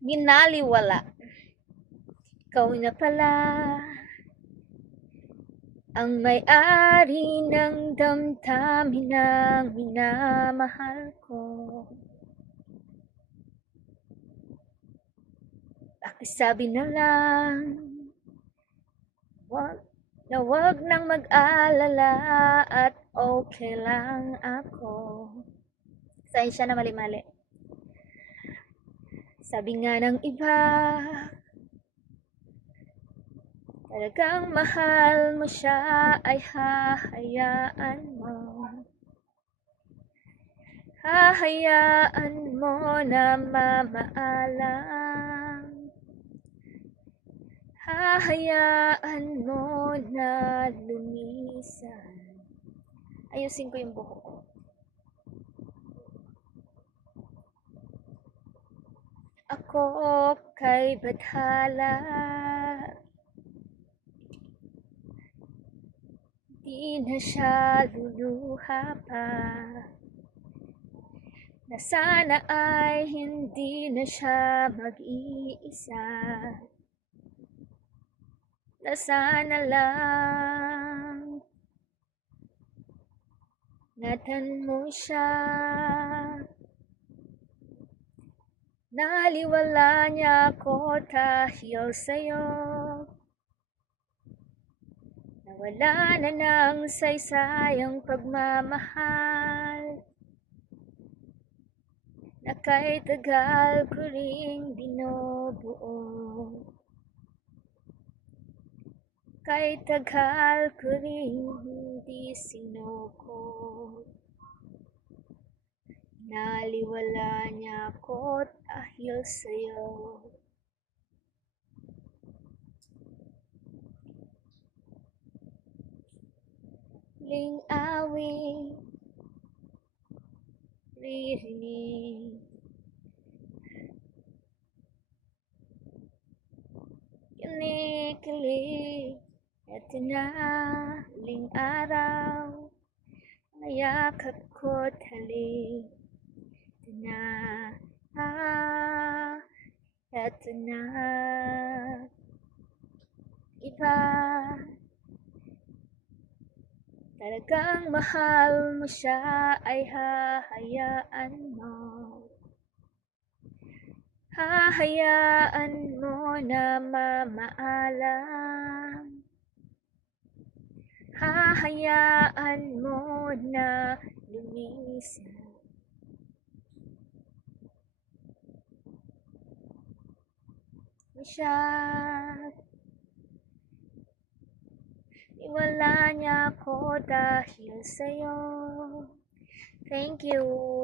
Binaliwala. Ikaw na pala ang may-ari ng damdamin ng minamahal ko. Pakisabi na lang wag, na wag nang mag-alala at okay lang ako. Sensya na mali-mali. Sabi nga ng iba, talagang mahal mo siya ay hahayaan mo. Hahayaan mo na mamaalam. Hahayaan mo na lumisan. Ayusin ko yung buhok ko. Ako kay Badhala Di na siya luluha pa. Na sana ay hindi na siya mag-iisa. Na sana lang. Natan mo siya Naliwala niya ako dahil sa'yo. Nawala na ng saysayang pagmamahal. Na kay tagal ko ring binubuo. Kay tagal ko ring hindi sinuko. Naliwala niya ako 안녕하세요. Linh Awi Riri Kili kili Etina Linh Araw Ayakap ko tali na Eto na Iba. Talagang mahal mo siya ay hahayaan mo. Hahayaan mo na mamaalam. Hahayaan mo na lumisan siya Iwala niya ako dahil sa'yo. Thank you